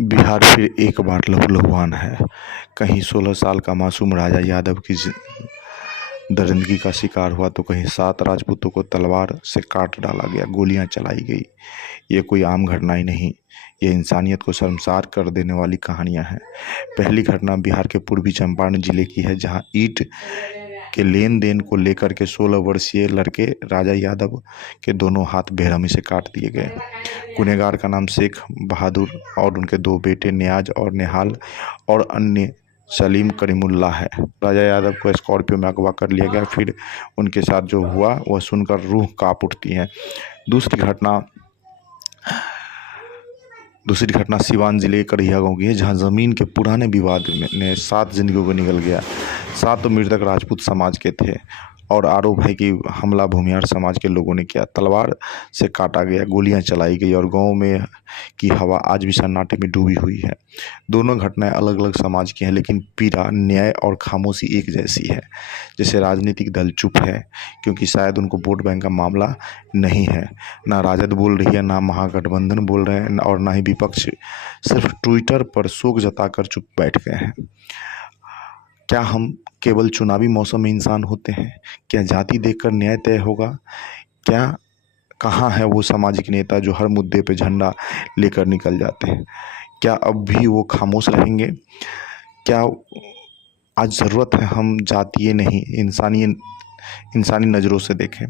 बिहार फिर एक बार लहूलुहान है। कहीं 16 साल का मासूम राजा यादव की दरिंदगी का शिकार हुआ तो कहीं 7 राजपूतों को तलवार से काट डाला गया, गोलियां चलाई गई। ये कोई आम घटना ही नहीं, ये इंसानियत को शर्मसार कर देने वाली कहानियां हैं। पहली घटना बिहार के पूर्वी चंपारण जिले की है, जहां ईंट के लेन देन को लेकर के 16 वर्षीय लड़के राजा यादव के दोनों हाथ बेरहमी से काट दिए गए। गुनहगार का नाम शेख बहादुर और उनके 2 बेटे नियाज और नेहाल और अन्य सलीम करीमुल्ला है। राजा यादव को स्कॉर्पियो में अगवा कर लिया गया। फिर उनके साथ जो हुआ वह सुनकर रूह कांप उठती है। दूसरी घटना सिवान जिले के कड़हिया गांव की है, जहां जमीन के पुराने विवाद ने 7 जिंदगियों को निगल गया। 7 मृतक राजपूत समाज के थे और आरोप है कि हमला भूमिहार समाज के लोगों ने किया। तलवार से काटा गया, गोलियां चलाई गई और गांव में की हवा आज भी सन्नाटे में डूबी हुई है। दोनों घटनाएं अलग अलग समाज की हैं, लेकिन पीड़ा, न्याय और खामोशी एक जैसी है। जैसे राजनीतिक दल चुप है क्योंकि शायद उनको वोट बैंक का मामला नहीं है। ना राजद बोल रही है, ना महागठबंधन बोल रहे हैं और ना ही विपक्ष। सिर्फ ट्विटर पर शोक जताकर चुप बैठ गए हैं। क्या हम केवल चुनावी मौसम में इंसान होते हैं? क्या जाति देखकर न्याय तय होगा? क्या कहाँ है वो सामाजिक नेता जो हर मुद्दे पे झंडा लेकर निकल जाते हैं? क्या अब भी वो खामोश रहेंगे? क्या आज ज़रूरत है हम जातीय नहीं, इंसानी नज़रों से देखें।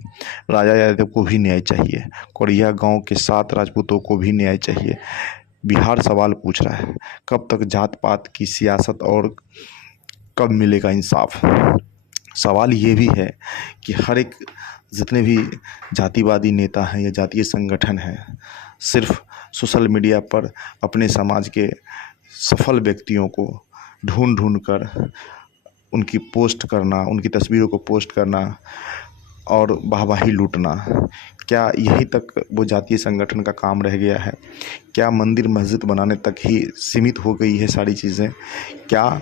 राजा यादव को भी न्याय चाहिए, कोरिया गांव के 7 राजपूतों को भी न्याय चाहिए। बिहार सवाल पूछ रहा है, कब तक जात पात की सियासत और कब मिलेगा इंसाफ? सवाल ये भी है कि हर एक जितने भी जातिवादी नेता हैं या जातीय संगठन हैं, सिर्फ सोशल मीडिया पर अपने समाज के सफल व्यक्तियों को ढूंढ कर उनकी पोस्ट करना, उनकी तस्वीरों को पोस्ट करना और वाहवाही लूटना, क्या यही तक वो जातीय संगठन का काम रह गया है? क्या मंदिर मस्जिद बनाने तक ही सीमित हो गई है सारी चीज़ें? क्या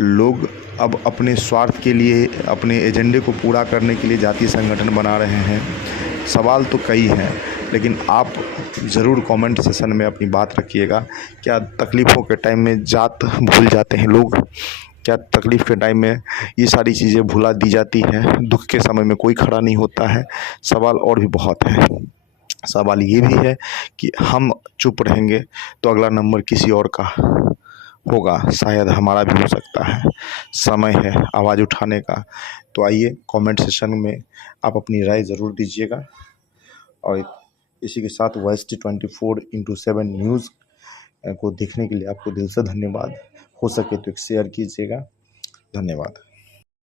लोग अब अपने स्वार्थ के लिए, अपने एजेंडे को पूरा करने के लिए जातीय संगठन बना रहे हैं? सवाल तो कई हैं, लेकिन आप ज़रूर कमेंट सेशन में अपनी बात रखिएगा। क्या तकलीफ़ों के टाइम में जात भूल जाते हैं लोग? क्या तकलीफ़ के टाइम में ये सारी चीज़ें भुला दी जाती हैं? दुख के समय में कोई खड़ा नहीं होता है? सवाल और भी बहुत हैं। सवाल ये भी है कि हम चुप रहेंगे तो अगला नंबर किसी और का होगा, शायद हमारा भी हो सकता है। समय है आवाज़ उठाने का। तो आइए कमेंट सेशन में आप अपनी राय ज़रूर दीजिएगा। और इसी के साथ वेस्ट 24/7 न्यूज़ को देखने के लिए आपको दिल से धन्यवाद। हो सके तो एक शेयर कीजिएगा। धन्यवाद।